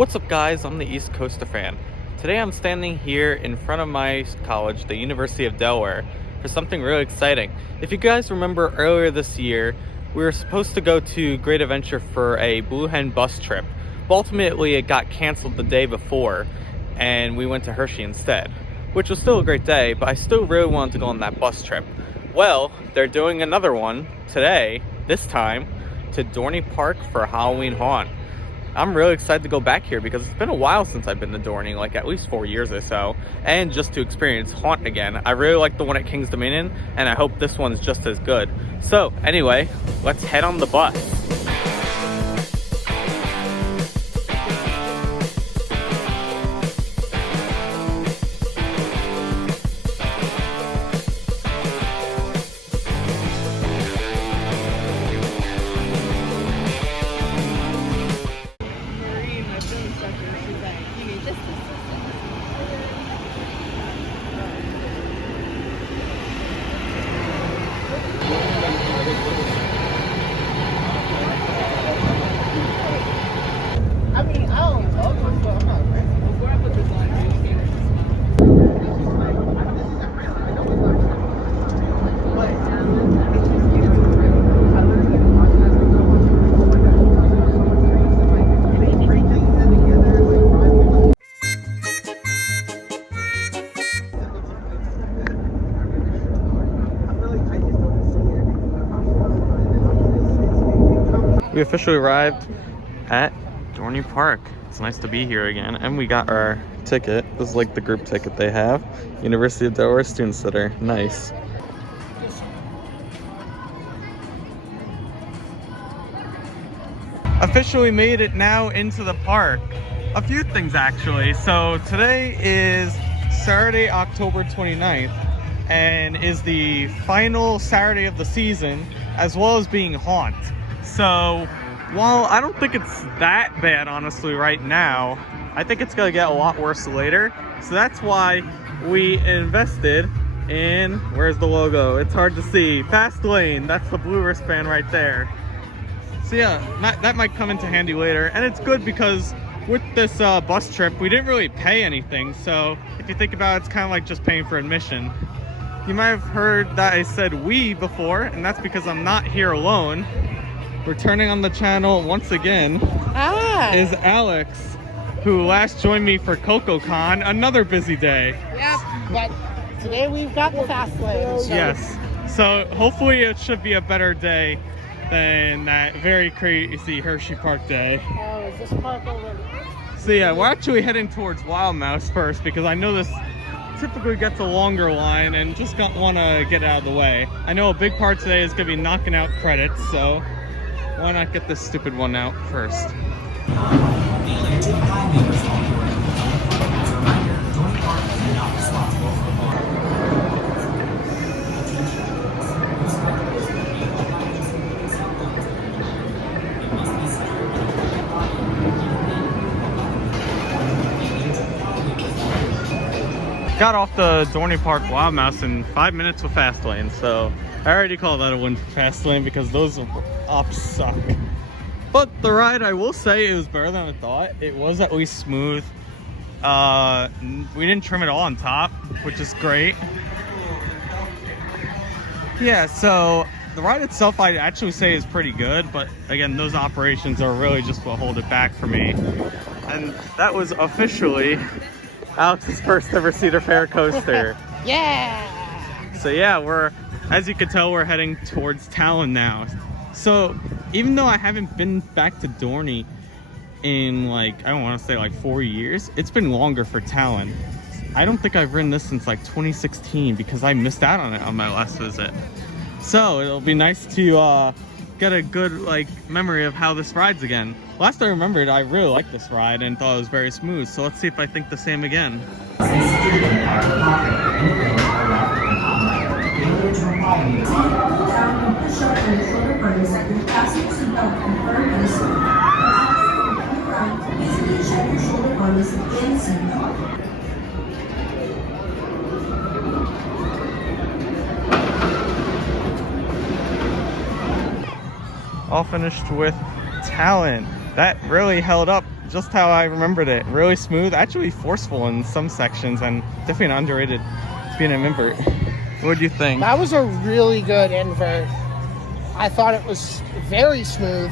What's up guys, I'm the East Coaster fan. Today I'm standing here in front of my college, the University of Delaware, for something really exciting. If you guys remember earlier this year, we were supposed to go to Great Adventure for a Blue Hen bus trip, but ultimately it got canceled the day before and we went to Hershey instead, which was still a great day, but I still really wanted to go on that bus trip. Well, they're doing another one today, this time, to Dorney Park for Halloween Haunt. I'm really excited to go back here because it's been a while since I've been to Dorney, like at least 4 years or so, and just to experience Haunt again. I really like the one at King's Dominion, and I hope this one's just as good. So anyway, let's head on the bus. We officially arrived at Dorney Park. It's nice to be here again, and we got our ticket. This is like the group ticket they have. University of Delaware Student Center. Nice. Officially made it now into the park. A few things actually. So today is Saturday, October 29th, and is the final Saturday of the season, as well as being Haunt. So while I don't think it's that bad honestly right now, I think it's gonna get a lot worse later. So that's why we invested in, where's the logo? It's hard to see. Fast Lane, that's the blue wristband right there. So yeah, that might come into handy later. And it's good because with this bus trip, we didn't really pay anything. So if you think about it, it's kind of like just paying for admission. You might have heard that I said we before, and that's because I'm not here alone. Returning on the channel once again is Alex, who last joined me for CocoCon, another busy day. Yep, but today we've got the fast lane. So. Yes, so hopefully it should be a better day than that very crazy Hershey Park day. Oh, is this park over? So yeah, we're actually heading towards Wild Mouse first because I know this typically gets a longer line and just want to get out of the way. I know a big part today is going to be knocking out credits, so why not get this stupid one out first? Got off the Dorney Park Wild Mouse in 5 minutes with Fast Lane, so I already call that a win for Fast Lane because those ops suck. But the ride, I will say, it was better than I thought. It was at least smooth. We didn't trim it all on top, which is great. Yeah, so the ride itself I'd actually say is pretty good, but again, those operations are really just what hold it back for me. And that was officially Alex's first ever Cedar Fair coaster. Yeah! So yeah, as you can tell, we're heading towards Talon now. So even though I haven't been back to Dorney in like, I don't want to say like 4 years, it's been longer for Talon. I don't think I've ridden this since like 2016 because I missed out on it on my last visit. So it'll be nice to get a good like memory of how this rides again. Last I remembered, I really liked this ride and thought it was very smooth. So let's see if I think the same again. All finished with Talon. That really held up just how I remembered it. Really smooth, actually forceful in some sections, and definitely an underrated B&M invert. What do you think? That was a really good invert. I thought it was very smooth.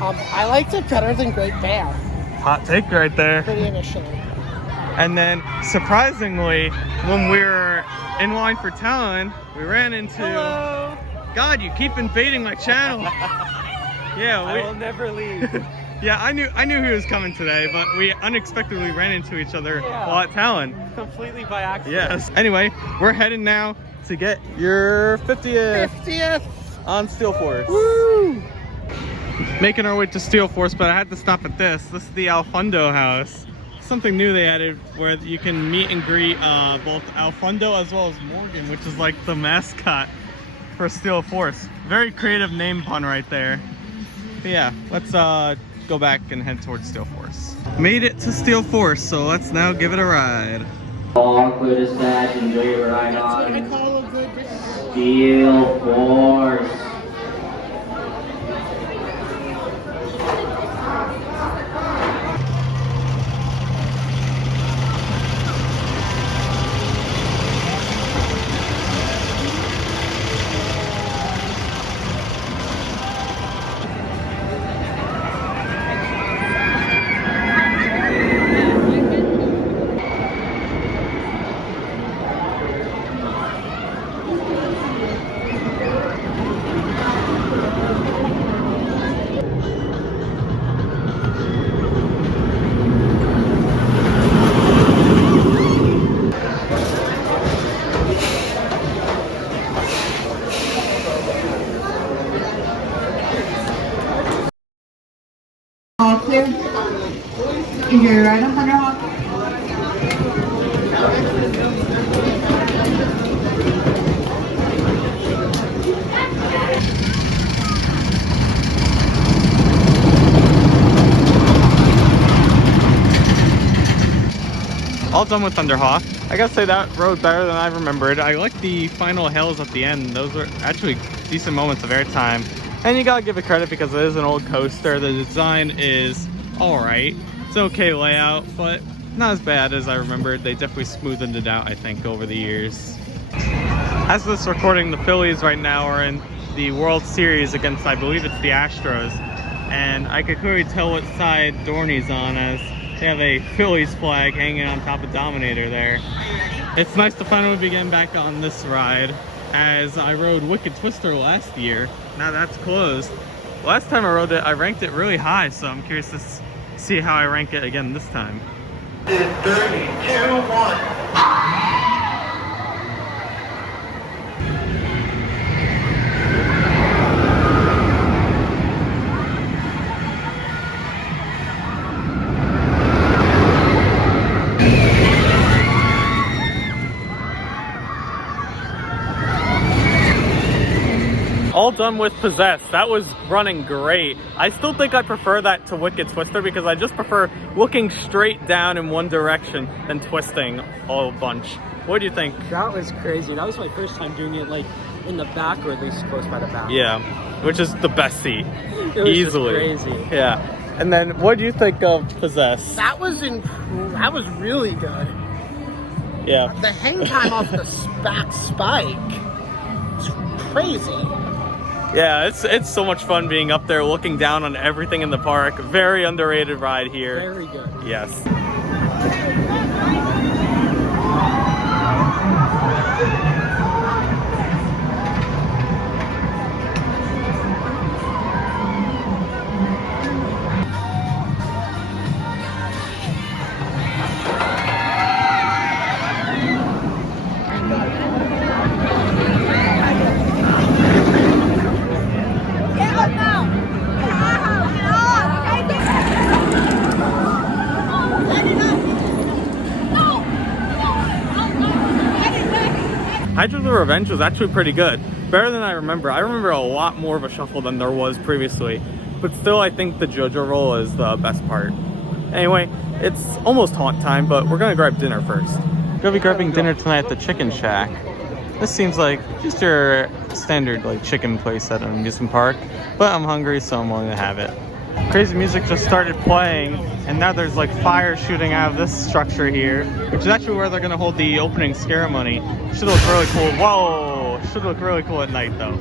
I liked it better than Great Bear. Hot take right there. Pretty initially. And then, surprisingly, when we were in line for Talon, we ran into... Hello. God, you keep invading my channel. Yeah, I will never leave. Yeah, I knew he was coming today, but we unexpectedly ran into each other while at Talon. Completely by accident. Yes. Anyway, we're heading now to get your 50th 50th. on Steel Force. Woo! Making our way to Steel Force, but I had to stop at this. This is the Alfundo house. Something new they added where you can meet and greet both Alfundo as well as Morgan, which is like the mascot for Steel Force. Very creative name pun right there. But yeah, let's go back and head towards Steel Force. Made it to Steel Force, so let's now give it a ride. All clear dispatch, enjoy your ride That's what I on call a good dispatch. Steel Force. All clear. Enjoy your ride on Thunderhawk. All done with Thunderhawk. I gotta say that rode better than I remembered. I like the final hills at the end. Those were actually decent moments of airtime. And you gotta give it credit because it is an old coaster. The design is alright. It's an okay layout, but not as bad as I remembered. They definitely smoothened it out, I think, over the years. As of this recording, the Phillies right now are in the World Series against, I believe it's the Astros. And I could clearly tell what side Dorney's on, as they have a Phillies flag hanging on top of Dominator there. It's nice to finally be getting back on this ride, as I rode Wicked Twister last year. Now that's closed. Last time I rode it, I ranked it really high, so I'm curious to see how I rank it again this time. 3, 2, 1. All done with Possess. That was running great. I still think I prefer that to Wicked Twister because I just prefer looking straight down in one direction than twisting a bunch. What do you think? That was crazy. That was my first time doing it like in the back, or at least close by the back. Yeah, which is the best seat. It was Easily. just crazy. Yeah. And then what do you think of Possess? That was really good. Yeah. The hang time off the back spike. It's crazy. Yeah, it's so much fun being up there looking down on everything in the park. Very underrated ride here. Very good. Yes. Hydra the Revenge was actually pretty good. Better than I remember. I remember a lot more of a shuffle than there was previously. But still, I think the JoJo roll is the best part. Anyway, it's almost haunt time, but we're gonna grab dinner first. Gonna be grabbing dinner tonight at the Chicken Shack. This seems like just your standard like chicken place at an amusement park, but I'm hungry, so I'm willing to have it. Crazy music just started playing, and now there's like fire shooting out of this structure here, which is actually where they're gonna hold the opening ceremony. Should look really cool. Whoa! Should look really cool at night though.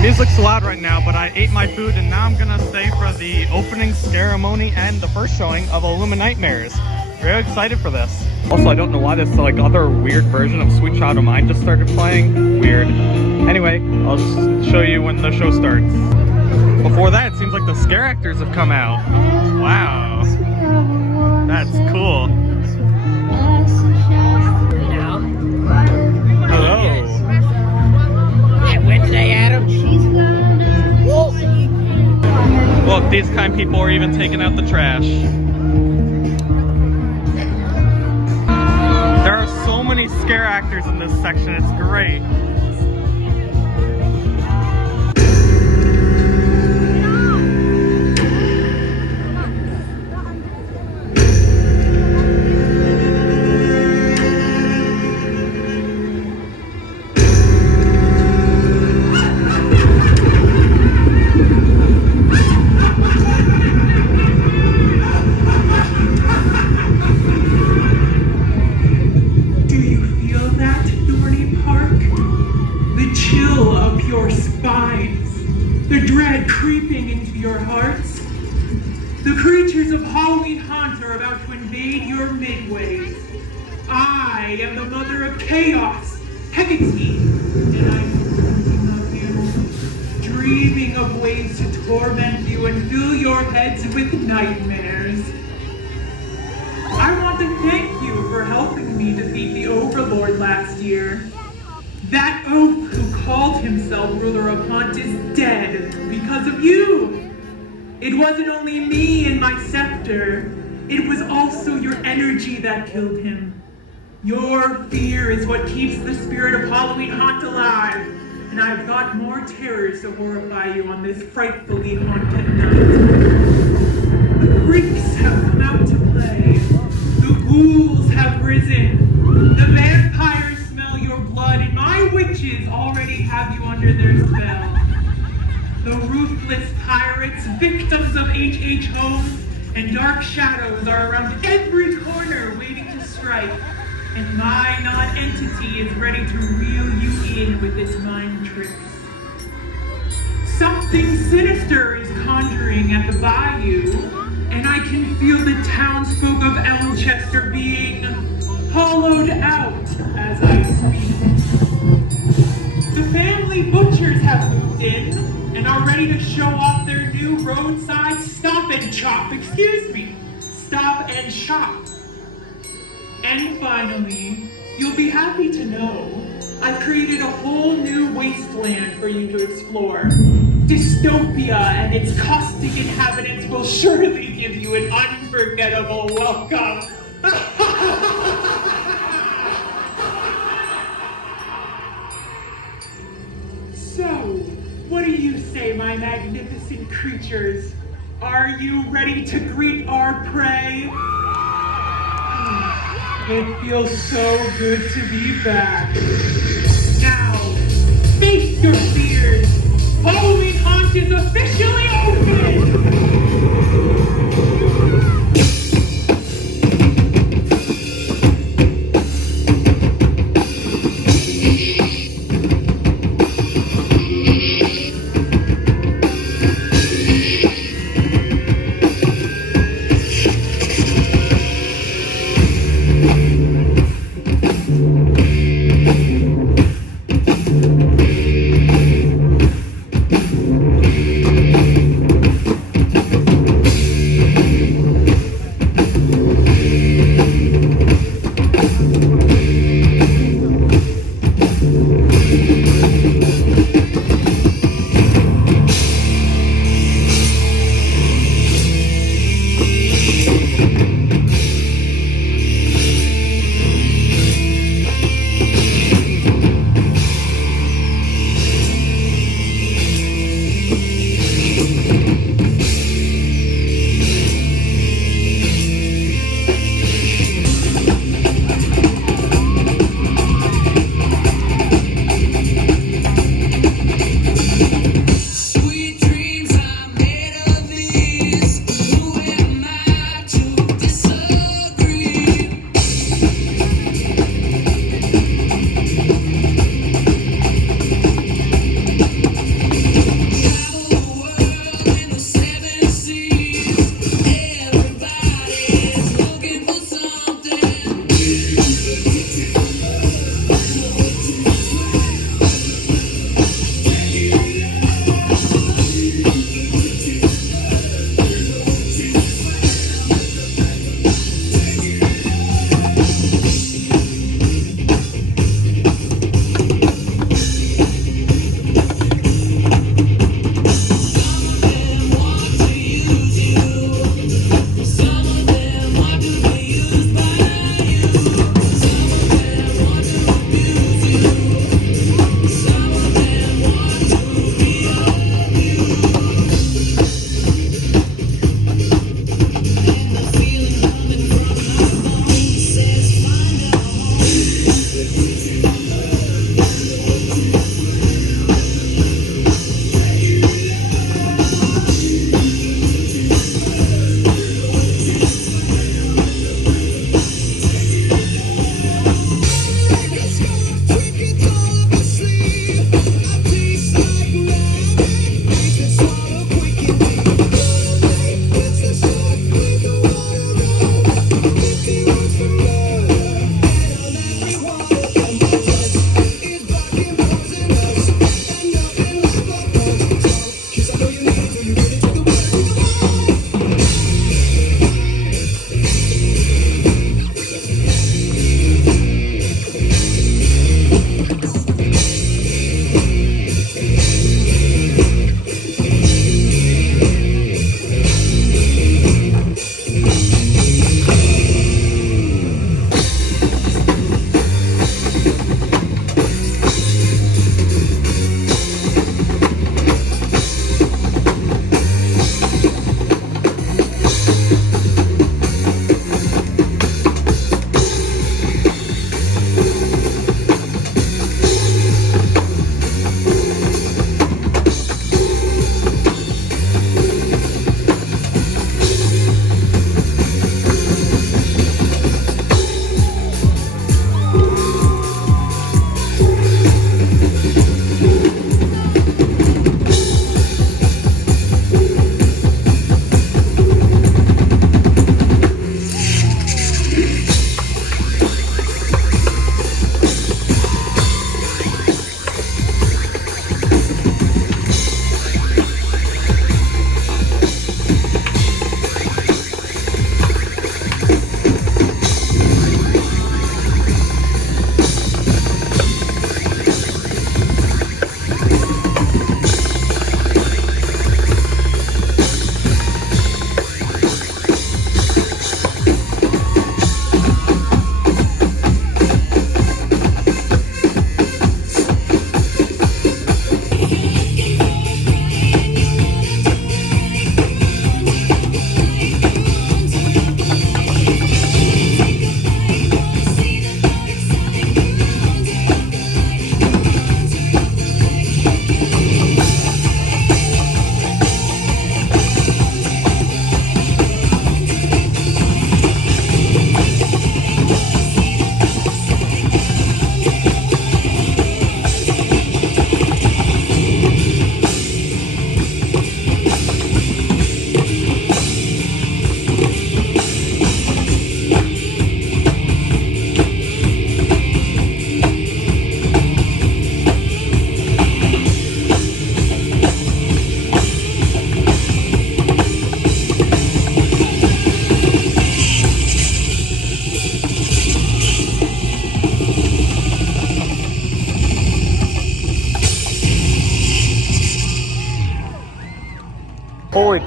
Music's loud right now, but I ate my food and now I'm gonna stay for the opening ceremony and the first showing of Illuminightmares. Very excited for this. Also, I don't know why this like other weird version of Sweet Child of Mine just started playing. Weird. Anyway, I'll just show you when the show starts. Before that, it seems like the scare actors have come out. Wow. That's cool. Hello. Wednesday, Adam. Look, these kind people are even taking out the trash. There are so many scare actors in this section, it's great. Do you feel that, Dorney Park? The chill up your spines, the dread creeping into your hearts. The creatures of Halloween Haunt are about to invade your midways. I am the mother of chaos, Hecate, and I'm thinking of you, dreaming of ways to torment you and fill your heads with nightmares. I want to thank you for helping me defeat the Overlord last year. That oaf who called himself ruler of Haunt is dead because of you. It wasn't only me and my scepter, it was also your energy that killed him. Your fear is what keeps the spirit of Halloween Haunt alive, and I've got more terrors to horrify you on this frightfully haunted night. The freaks have come out to play. The ghouls have risen. The vampires smell your blood, and my witches already have you under their spell. The ruthless pirates, victims of H.H. Holmes, and dark shadows are around every corner waiting to strike. And my non-entity is ready to reel you in with its mind tricks. Something sinister is conjuring at the bayou, and I can feel the townsfolk of Elmchester being hollowed out as I speak. The family butchers have moved in and are ready to show off their new roadside stop and shop. Stop and shop. And finally, you'll be happy to know I've created a whole new wasteland for you to explore. Dystopia and its caustic inhabitants will surely give you an unforgettable welcome. So, what do you say, my magnificent creatures? Are you ready to greet our prey? It feels so good to be back. Now, face your fears. Halloween Haunt is officially open!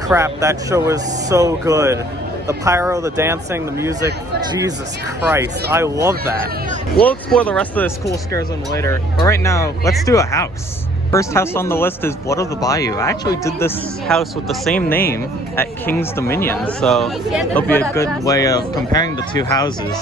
crap, that show was so good. The pyro, the dancing, the music, Jesus Christ, I love that. We'll explore the rest of this cool scare zone later, but right now, let's do a house. First house on the list is Blood of the Bayou. I actually did this house with the same name at King's Dominion, so it'll be a good way of comparing the two houses.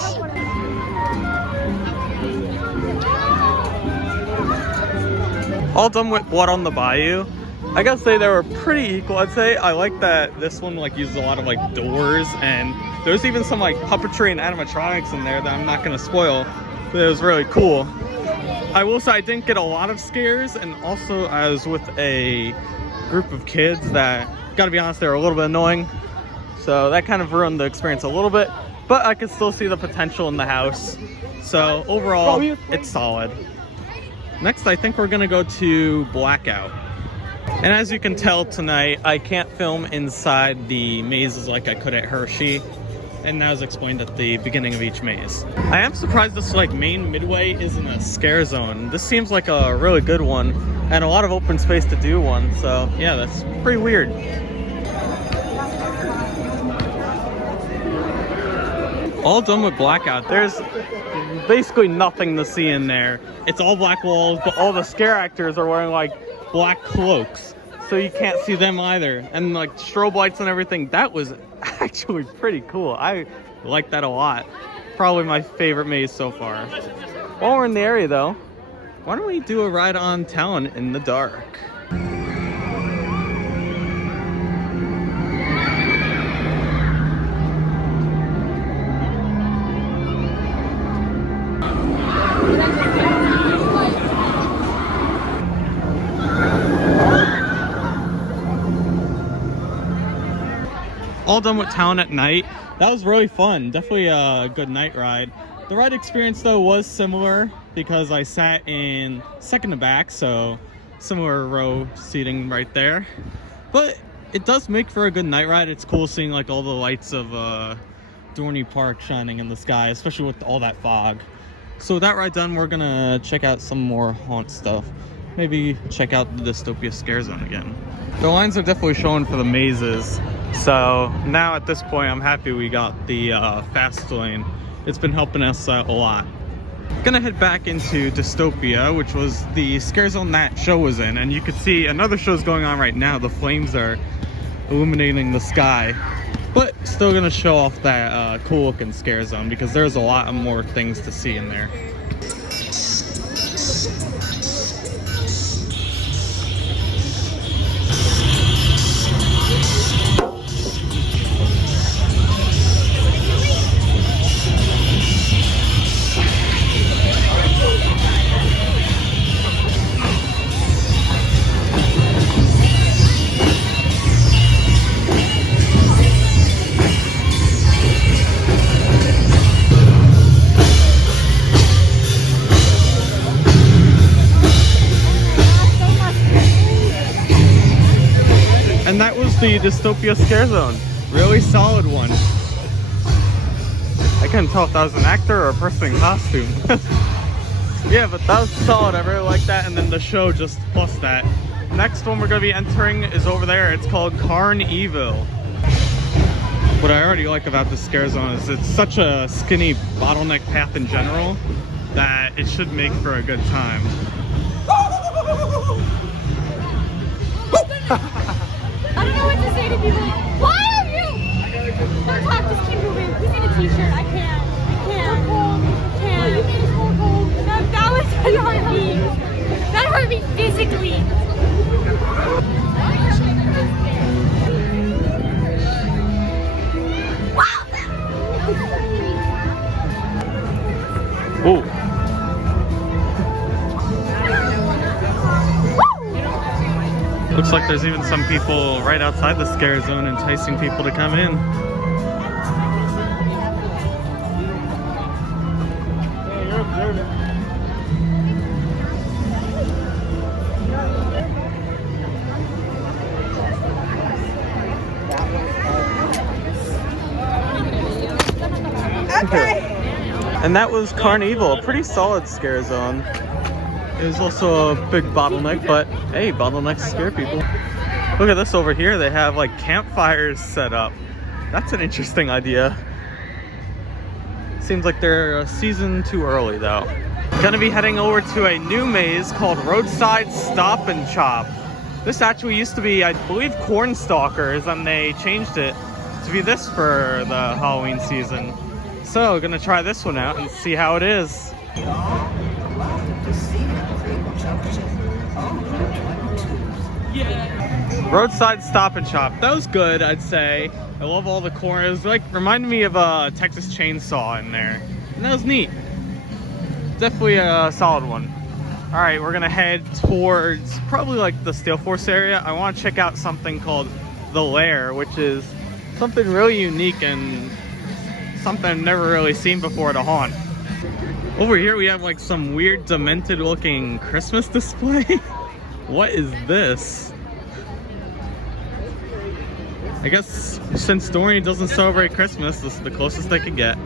All done with Blood on the Bayou. I gotta say they were pretty equal. I'd say I like that this one like uses a lot of like doors, and there's even some like puppetry and animatronics in there that I'm not gonna spoil, but it was really cool. I will say I didn't get a lot of scares, and also I was with a group of kids that, gotta be honest, they were a little bit annoying. So that kind of ruined the experience a little bit, but I could still see the potential in the house. So overall, it's solid. Next, I think we're gonna go to Blackout. And as you can tell tonight, I can't film inside the mazes like I could at Hershey. And that was explained at the beginning of each maze. I am surprised this like main midway isn't a scare zone. This seems like a really good one and a lot of open space to do one. So yeah, that's pretty weird. All done with Blackout. There's basically nothing to see in there. It's all black walls, but all the scare actors are wearing like black cloaks, so you can't see them either. And like strobe lights and everything. That was actually pretty cool. I like that a lot. Probably my favorite maze so far. While we're in the area though, why don't we do a ride on town in the dark? All done with town at night. That was really fun. Definitely a good night ride. The ride experience though was similar because I sat in second to back, so similar row seating right there. But it does make for a good night ride. It's cool seeing like all the lights of Dorney Park shining in the sky, especially with all that fog. So with that ride done, we're gonna check out some more haunt stuff. Maybe check out the Dystopia Scare Zone again. The lines are definitely showing for the mazes. So now at this point, I'm happy we got the fast lane. It's been helping us out a lot. Gonna head back into Dystopia, which was the scare zone that show was in. And you can see another show's going on right now. The flames are illuminating the sky. But still gonna show off that cool looking scare zone because there's a lot more things to see in there. And that was the Dystopia Scare Zone. Really solid one. I couldn't tell if that was an actor or a person in costume. Yeah, but that was solid. I really like that. And then the show just plus that. Next one we're going to be entering is over there. It's called Carn Evil. What I already like about the Scare Zone is it's such a skinny bottleneck path in general that it should make for a good time. I don't know what to say to people. Why are you? Don't talk, just keep moving. He's in a t-shirt. I can't. I can't. You made it so cold. That hurt me. That hurt me physically. Ooh. Looks like there's even some people right outside the scare zone enticing people to come in. Okay. And that was Carn Evil, a pretty solid scare zone. It was also a big bottleneck, but hey, bottlenecks scare people. Look at this over here. They have like campfires set up. That's an interesting idea. Seems like they're a season too early though. Gonna be heading over to a new maze called Roadside Stop and Shop. This actually used to be, I believe, Corn Stalkers, and they changed it to be this for the Halloween season. So, gonna try this one out and see how it is. Roadside Stop and Shop. That was good, I'd say. I love all the corners. Like, reminded me of a Texas Chainsaw in there. And that was neat. Definitely a solid one. All right, we're gonna head towards probably like the Steel Force area. I want to check out something called The Lair, which is something really unique and something I've never really seen before at a haunt. Over here we have like some weird demented looking Christmas display. What is this? I guess since Dorney doesn't celebrate Christmas, this is the closest they could get.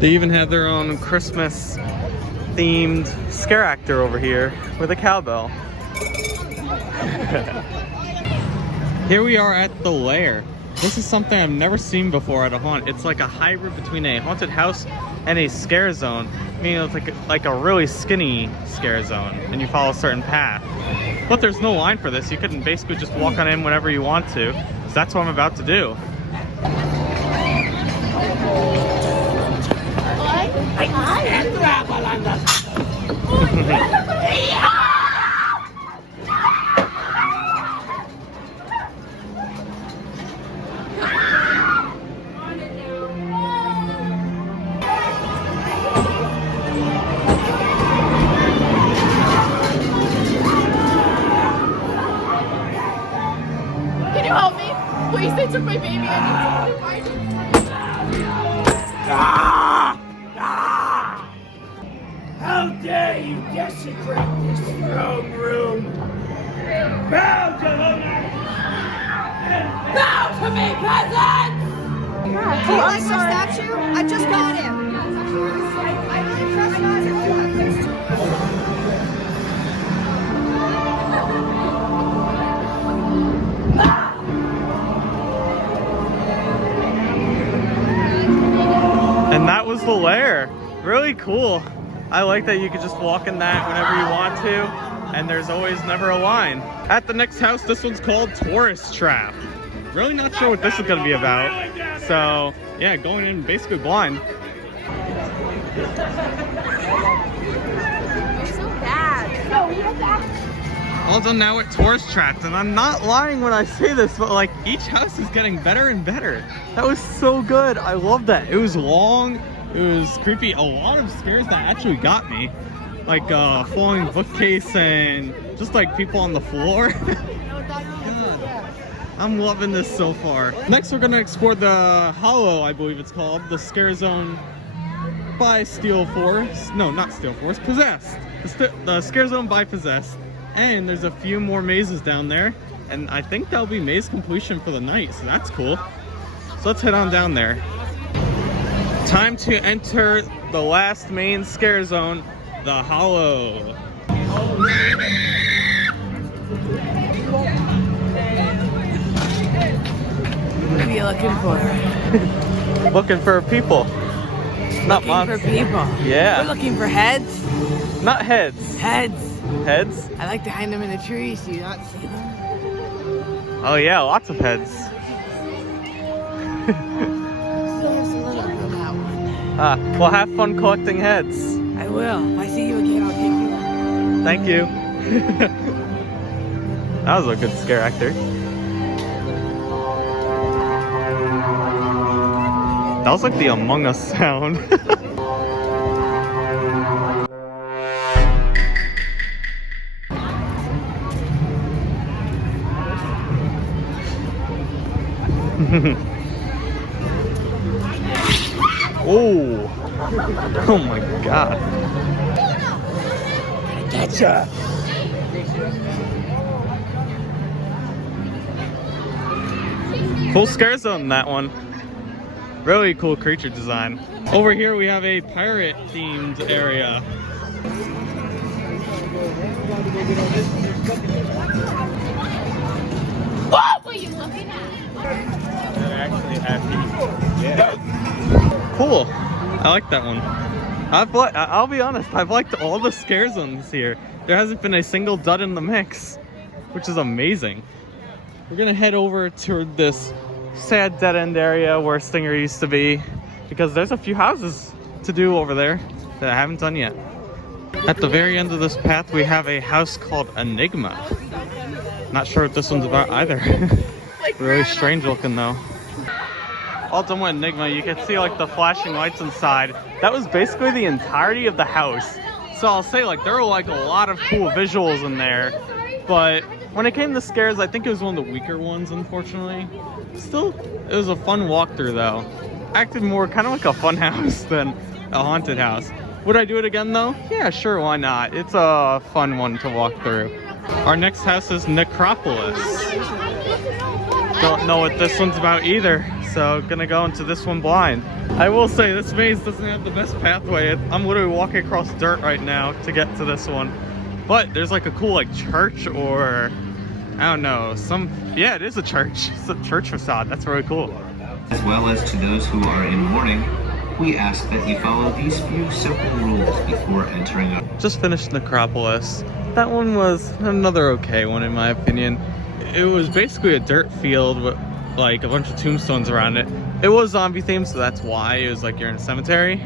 They even have their own Christmas themed scare actor over here with a cowbell. Here we are at The Lair. This is something I've never seen before at a haunt. It's like a hybrid between a haunted house and a scare zone. I mean, it's like a really skinny scare zone, and you follow a certain path. But there's no line for this. You can basically just walk on in whenever you want to. So that's what I'm about to do. Can you help me? Please, they took my baby. I need somebody to find it. How dare you desecrate this throne room? Bow to Bow to me, peasants! Do you like my statue? I just got him. I really trust And that was The Lair. Really cool. I like that you could just walk in that whenever you want to, and there's always never a line. At the next house, this one's called Tourist Trap. Really not sure what this is gonna be about. So yeah, going in basically blind. You're so bad. No, we have that. All done now at Tourist Trap, and I'm not lying when I say this, but like each house is getting better and better. That was so good. I love that. It was long. It was creepy. A lot of scares that actually got me. Like falling bookcase and just like people on the floor. God, I'm loving this so far. Next we're gonna explore the Hollow, I believe it's called. The scare zone by Steel Force. No, not Steel Force. Possessed. The scare zone by Possessed. And there's a few more mazes down there. And I think that'll be maze completion for the night. So that's cool. So let's head on down there. Time to enter the last main scare zone, the Hollow. What are you looking for? Looking for people. Not Looking for people. Yeah. We're looking for heads. Not heads. Heads. Heads? I like to hide them in the trees. Do you not see them? Oh yeah, lots of heads. Ah, well, have fun collecting heads. I will. If I see you again, I'll take you. Thank you. That was a good scare actor. That was like the Among Us sound. Oh! Oh my god. Gotcha! Cool scare zone, that one. Really cool creature design. Over here we have a pirate themed area. What were you looking at? They're actually happy. Yeah. Cool. I like that one. I'll be honest, I've liked all the scare zones here. There hasn't been a single dud in the mix, which is amazing. We're gonna head over to this sad dead end area where Stinger used to be, because there's a few houses to do over there that I haven't done yet. At the very end of this path, we have a house called Enigma. Not sure what this one's about either. Really strange looking though. All done with Enigma, you can see like the flashing lights inside. That was basically the entirety of the house. So I'll say like there were like a lot of cool visuals in there, but when it came to scares, I think it was one of the weaker ones, unfortunately. Still, it was a fun walkthrough though. Acted more kind of like a fun house than a haunted house. Would I do it again though? Yeah, sure, why not? It's a fun one to walk through. Our next house is Necropolis. Don't know what this one's about either, so gonna go into this one blind. I will say this maze doesn't have the best pathway. I'm literally walking across dirt right now to get to this one. But there's like a cool like church or I don't know, yeah, it is a church. It's a church facade. That's really cool. As well as to those who are in mourning, we ask that you follow these few simple rules before entering up. Just finished Necropolis. That one was another okay one in my opinion. It was basically a dirt field with like a bunch of tombstones around it. It was zombie themed, so that's why it was like you're in a cemetery.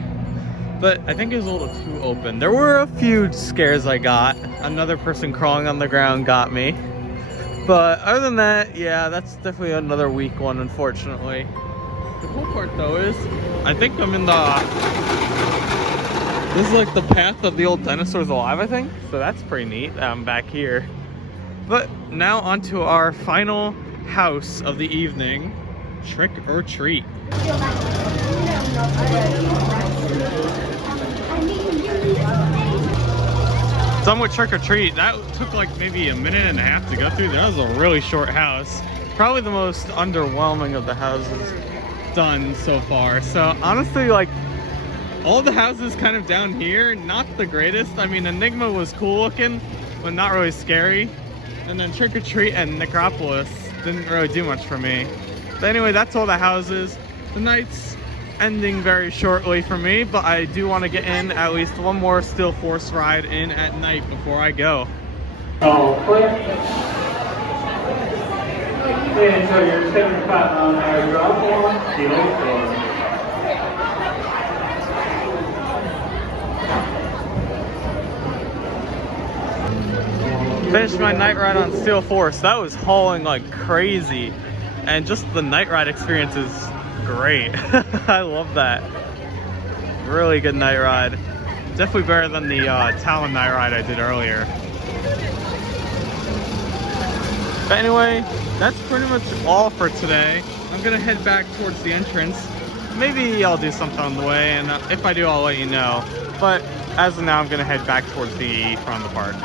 But I think it was a little too open. There were a few scares I got. Another person crawling on the ground got me. But other than that, yeah, that's definitely another weak one, unfortunately. The cool part though is, I think I'm in this is like the path of the old dinosaurs alive, I think. So that's pretty neat. I'm back here. But now onto our final house of the evening, Trick or Treat. Done with Trick or Treat. That took like maybe a minute and a half to go through. That was a really short house. Probably the most underwhelming of the houses done so far. So honestly, like all the houses kind of down here, not the greatest. I mean, Enigma was cool looking, but not really scary. And then Trick or Treat and Necropolis didn't really do much for me. But anyway, that's all the houses. The night's ending very shortly for me, but I do want to get in at least one more Steel Force ride in at night before I go. All clear. And so your 75-mile-an-hour drop on, Steel Force. Finished my night ride on Steel Force. That was hauling like crazy, and just the night ride experience is great. I love that. Really good night ride. Definitely better than the Talon night ride I did earlier. But anyway, that's pretty much all for today. I'm gonna head back towards the entrance. Maybe I'll do something on the way, and if I do, I'll let you know. But as of now, I'm gonna head back towards the front of the park.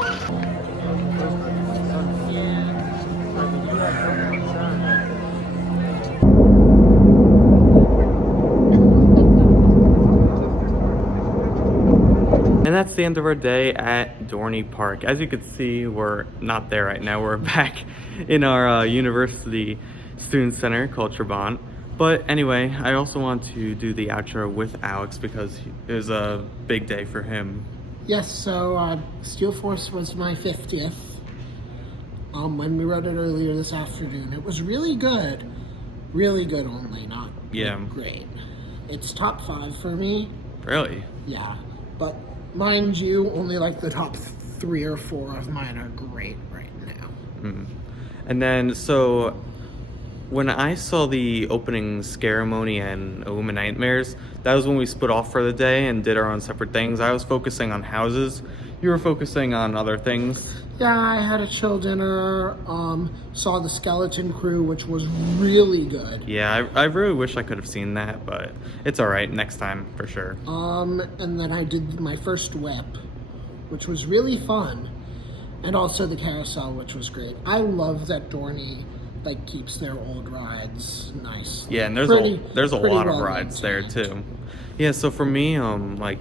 And that's the end of our day at Dorney Park. As you can see, we're not there right now. We're back in our university student center called Trabant. But anyway, I also want to do the outro with Alex because it was a big day for him. Yes, so Steel Force was my 50th. When we rode it earlier this afternoon, it was really good. Really good only, not great. It's top 5 for me. Really? Yeah, but mind you, only like the top 3 or 4 of mine are great right now. Mm-hmm. And then, so when I saw the opening ceremony and Illuminightmares, that was when we split off for the day and did our own separate things. I was focusing on houses. You were focusing on other things. Yeah, I had a chill dinner, saw the Skeleton Crew, which was really good. Yeah, I really wish I could have seen that, but it's all right, next time for sure. And then I did my first whip, which was really fun, and also the carousel, which was great. I love that Dorney like keeps their old rides nice. Yeah, and there's a lot of rides there too. Yeah, so for me, like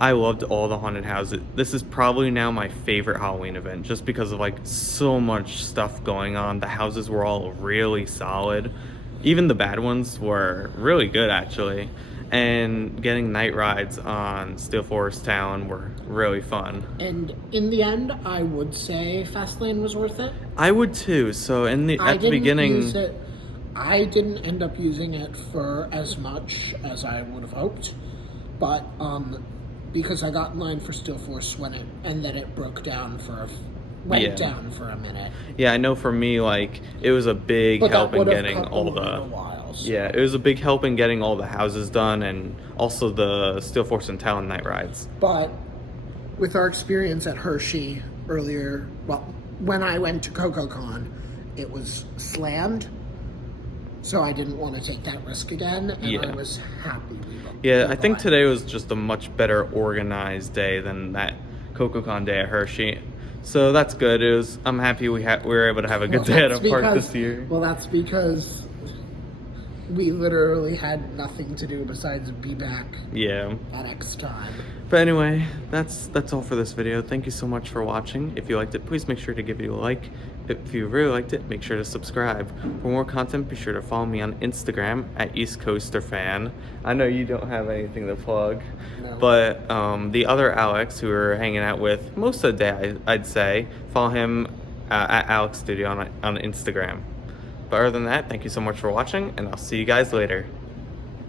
I loved all the haunted houses. This is probably now my favorite Halloween event just because of like so much stuff going on. The houses were all really solid. Even the bad ones were really good actually. And getting night rides on Steel Forest Town were really fun. And in the end, I would say Fastlane was worth it. I would too. So at the beginning, I didn't end up using it for as much as I would have hoped, but because I got in line for Steel Force and then it broke down went down for a minute. Yeah, I know for me, like, it was a big help in getting all it was a big help in getting all the houses done and also the Steel Force and Talon night rides. But with our experience at Hershey earlier, well, when I went to CocoCon, it was slammed, so I didn't want to take that risk again, and I was happy we booked. Yeah, I think today was just a much better organized day than that CocoCon day at Hershey. So that's good. I'm happy we were able to have a good day at a park this year. Well, that's because we literally had nothing to do besides be back at X time. But anyway, that's all for this video. Thank you so much for watching. If you liked it, please make sure to give it a like. If you really liked it, make sure to subscribe. For more content, be sure to follow me on Instagram at East Coaster Fan. I know you don't have anything to plug, but the other Alex who we're hanging out with most of the day, I'd say, follow him at Alex Studio on Instagram. But other than that, thank you so much for watching, and I'll see you guys later.